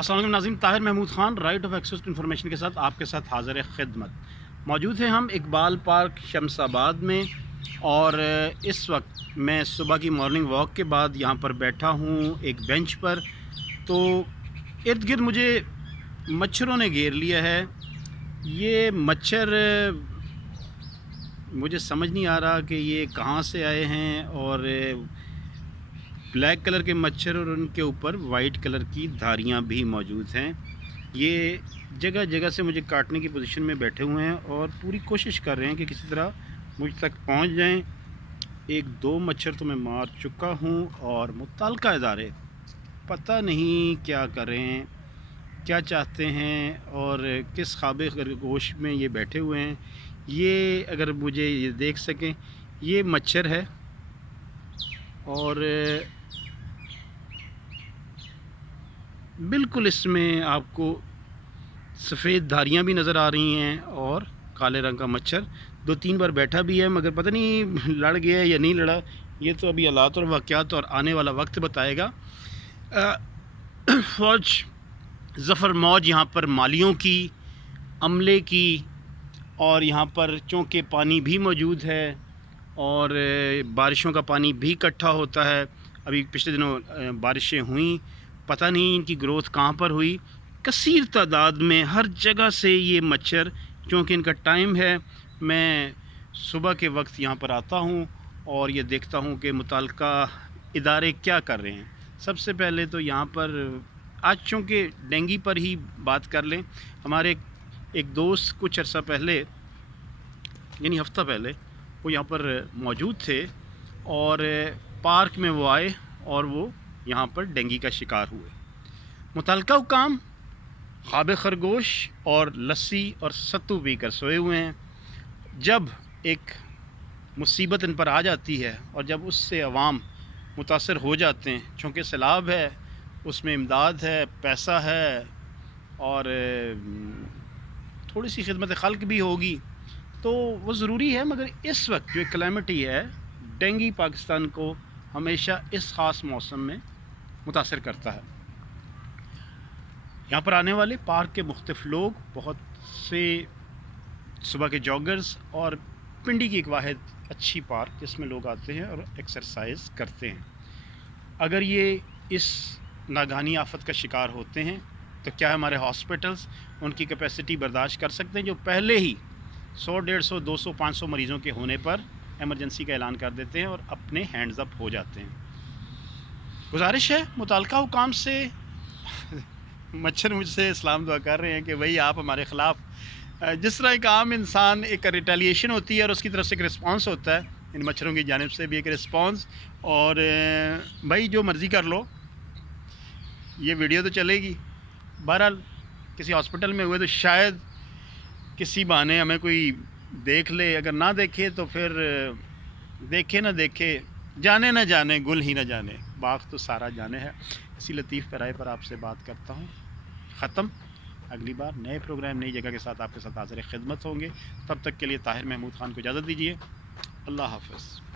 अस्सलाम वालेकुम नाज़रीन, Tahir Mahmood Khan right of access to information के साथ आपके साथ हाज़िर खिदमत। मौजूद हैं हम इकबाल पार्क शमसाबाद में, और इस वक्त मैं सुबह की मॉर्निंग वॉक के बाद यहाँ पर बैठा हूँ एक बेंच पर। तो इर्द गिर्द मुझे मच्छरों ने घेर लिया है। ये मच्छर मुझे समझ नहीं आ रहा कि ये कहाँ से आए हैं, और ब्लैक कलर के मच्छर और उनके ऊपर वाइट कलर की धारियाँ भी मौजूद हैं। ये जगह जगह से मुझे काटने की पोजीशन में बैठे हुए हैं और पूरी कोशिश कर रहे हैं कि किसी तरह मुझ तक पहुंच जाएं। एक दो मच्छर तो मैं मार चुका हूं, और मुत्तल्लिका इदारे पता नहीं क्या कर रहे हैं, क्या चाहते हैं, और किस ख्वाब खरगोश में ये बैठे हुए हैं। ये अगर मुझे ये देख सकें, ये मच्छर है, और बिल्कुल इसमें आपको सफ़ेद धारियाँ भी नज़र आ रही हैं और काले रंग का मच्छर दो तीन बार बैठा भी है, मगर पता नहीं लड़ गया या नहीं लड़ा। ये तो अभी हालात और वाक़यात और आने वाला वक्त बताएगा। फ़ौज ज़फ़र मौज यहाँ पर मालियों की, अमले की, और यहाँ पर चौके पानी भी मौजूद है, और बारिशों का पानी भी इकट्ठा होता है। अभी पिछले दिनों बारिशें हुई, पता नहीं इनकी ग्रोथ कहाँ पर हुई। कसीर तादाद में हर जगह से ये मच्छर, क्योंकि इनका टाइम है, मैं सुबह के वक्त यहाँ पर आता हूँ और ये देखता हूँ कि मुतल्लिका इदारे क्या कर रहे हैं। सबसे पहले तो यहाँ पर आज चूँकि डेंगू पर ही बात कर लें, हमारे एक दोस्त कुछ अर्सा पहले, यानी हफ़्ता पहले, वो यहाँ पर मौजूद थे, और पार्क में वो आए और वो यहाँ पर डेंगू का शिकार हुए। मुतल्लिका हुकाम ख्वाब खरगोश और लस्सी और सत्तू पी कर सोए हुए हैं। जब एक मुसीबत इन पर आ जाती है और जब उससे अवाम मुतासर हो जाते हैं, चूँकि सैलाब है, उसमें इमदाद है, पैसा है, और थोड़ी सी खिदमत खल्क भी होगी, तो वो ज़रूरी है। मगर इस वक्त जो क्लाइमेटी है, डेंगू पाकिस्तान को हमेशा इस ख़ास मौसम में मुतासर करता है। यहाँ पर आने वाले पार्क के मुख्तलिफ लोग, बहुत से सुबह के जॉगर्स, और पिंडी की एक वाहिद अच्छी पार्क जिसमें लोग आते हैं और एक्सरसाइज करते हैं। अगर ये इस नागहानी आफत का शिकार होते हैं तो क्या हमारे हॉस्पिटल्स उनकी कैपेसिटी बर्दाश्त कर सकते हैं, जो पहले ही 100, 150, 200, 500 मरीज़ों के होने पर एमरजेंसी का ऐलान कर देते हैं और अपने हैंड्स अप हो जाते हैं। गुजारिश है मुतल्लिका हुकाम से, मच्छर मुझसे इस्लाम दुआ कर रहे हैं कि भाई आप हमारे ख़िलाफ़, जिस तरह एक आम इंसान एक रिटेलिएशन होती है और उसकी तरफ से एक रिस्पांस होता है, इन मच्छरों की जानिब से भी एक रिस्पांस। और भाई जो मर्ज़ी कर लो, ये वीडियो तो चलेगी। बहरहाल किसी हॉस्पिटल में हुए तो शायद किसी बहाने हमें कोई देख ले, अगर ना देखे तो फिर देखे ना देखे, जाने ना जाने गुल ही ना जाने, बाग तो सारा जाने है। इसी लतीफ़ पैराए पर आपसे बात करता हूँ। ख़त्म। अगली बार नए प्रोग्राम, नई जगह के साथ आपके साथ हाज़िर खिदमत होंगे। तब तक के लिए ताहिर महमूद ख़ान को इजाज़त दीजिए। अल्लाह हाफ़िज़।